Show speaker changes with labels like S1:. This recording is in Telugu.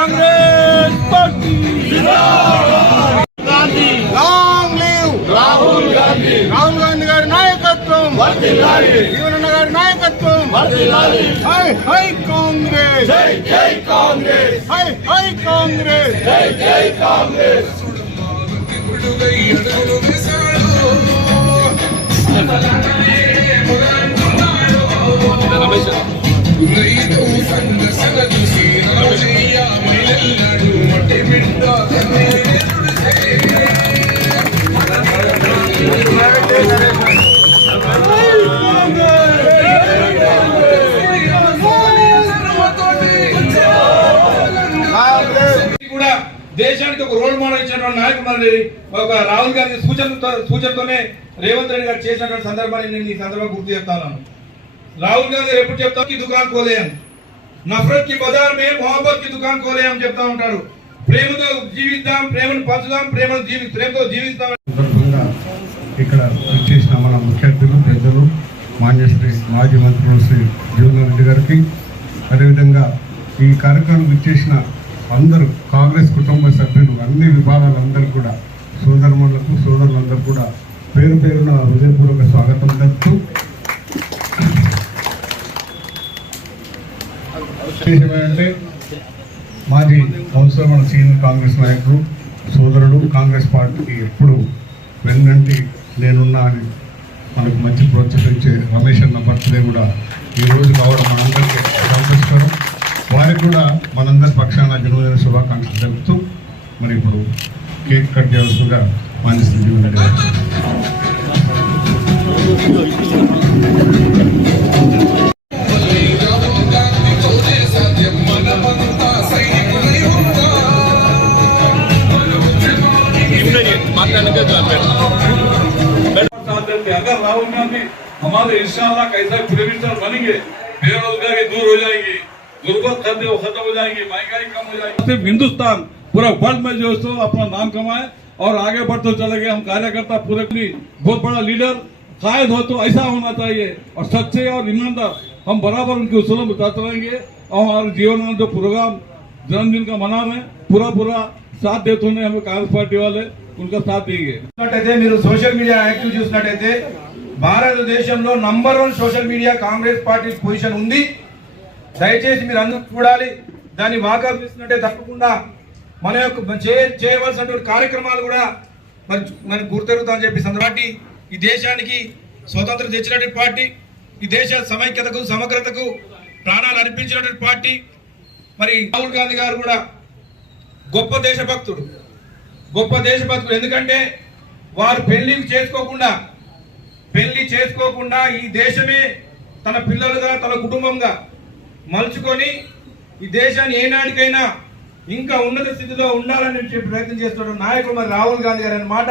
S1: Congress party. Gandhi
S2: long live Rahul Gandhi. Rahul Gandhi గారి నాయకత్వం. జీవనన్న గారి నాయకత్వం.
S1: హై హై కాంగ్రెస్.
S2: జై జై కాంగ్రెస్.
S3: హై హై కాంగ్రెస్. జై జై కాంగ్రెస్.
S4: రమేష్ దేశానికి ఒక రోల్ మోడల్ ఇచ్చినటువంటి నాయకుడు మరి ఒక రాహుల్ గాంధీ సూచనతో సూచనతోనే రేవంత్ రెడ్డి గారు చేసినటువంటి సందర్భాన్ని నేను ఈ సందర్భంగా గుర్తు చెప్తాను రాహుల్ గాంధీ ఎప్పుడు చెప్తా దుకాణం దుకాన్ నఫరత్కి బజార్ మే మొహబ్బత్కి దుకాణం కోలే చెప్తా ఉంటాడు. ప్రేమతో జీవిద్దాం ప్రేమను పంచుదాం ప్రేమను జీవి ప్రేమతో
S5: జీవిస్తాం. ఇక్కడ వచ్చేసిన మన ముఖ్య అతిథులు పెద్దలు మాన్యశ్రీ మాజీ మంత్రులు శ్రీ జీవన్ రెడ్డి గారికి. అదేవిధంగా ఈ కార్యక్రమం ఇచ్చేసిన అందరూ కాంగ్రెస్ కుటుంబ సభ్యులు అన్ని విభాగాలందరూ కూడా సోదరులకు సోదరులందరూ కూడా పేరు పేరున హృదయపూర్వక స్వాగతం తెలుపుతూ అంటే మాజీ కౌన్సిలర్ సీనియర్ కాంగ్రెస్ నాయకుడు సోదరుడు కాంగ్రెస్ పార్టీకి ఎప్పుడు వెన్నంటి నేనున్నా అని మనకు మంచి ప్రోత్సహించే రమేష్ అన్న బర్త్డే కూడా ఈ రోజు కావడం మనందరికీ సంతోషకరం. వారికి కూడా మనందరి పక్షాన జన్మదిన శుభాకాంక్షలు తెలుపుతూ మరి ఇప్పుడు కేక్ కట్ చేయాల్సిందిగా మాన్యశ్రీ జీవన్ రెడ్డి గారు
S3: సాధ్యం మనమంతా సైనికులై ఉందా
S6: साथ देते हैं। अगर राहुल गांधी हमारे इंशाल्लाह कैसा प्राइम मिनिस्टर बनेंगे बेरोजगारी दूर हो जाएगी गुर्बत खत्म वो खत्म हो जाएगी महंगाई कम हो जाएगी सिर्फ हिंदुस्तान पूरा वर्ल्ड में जो है सो अपना नाम कमाए और आगे बढ़ते चले गए हम कार्यकर्ता पूरे के लिए बहुत बड़ा लीडर शायद हो तो ऐसा होना चाहिए और सच्चे और ईमानदार हम बराबर उनकी उसूलों में बताते रहेंगे और हमारे जीवन में जो प्रोग्राम जन्मदिन का मना रहे हैं, पूरा पूरा साथ देते हैं हमें कांग्रेस पार्टी वाले उनका साथ देंगे
S4: చూసినట్టయితే మీరు సోషల్ మీడియా యాక్టివ్ చూసినట్టయితే భారతదేశంలో number one social media Congress party position ఉంది దయచేసి మీరు అందరూ చూడాలి. దాన్ని వాకప్ చేసినట్టే తప్పకుండా మన యొక్క చే- చేయవలసినటువంటి కార్యక్రమాలు కూడా మరి మనకు గుర్తెరుగుతామని చెప్పి సందర్భాన్ని ఈ దేశానికి స్వతంత్రం తెచ్చినటువంటి పార్టీ ఈ దేశ సమైక్యతకు సమగ్రతకు ప్రాణాలు అర్పించినటువంటి పార్టీ. మరి రాహుల్ గాంధీ గారు కూడా గొప్ప దేశభక్తుడు. గొప్ప దేశభక్తుడు. ఎందుకంటే వారు పెళ్ళి చేసుకోకుండా పెళ్ళి చేసుకోకుండా ఈ దేశమే తన పిల్లలుగా తన కుటుంబంగా మలుచుకొని ఈ దేశాన్ని ఏనాటికైనా ఇంకా ఉన్నత స్థితిలో ఉండాలని చెప్పి ప్రయత్నం చేస్తున్న నాయకుడు మరి రాహుల్ గాంధీ గారు అన్నమాట.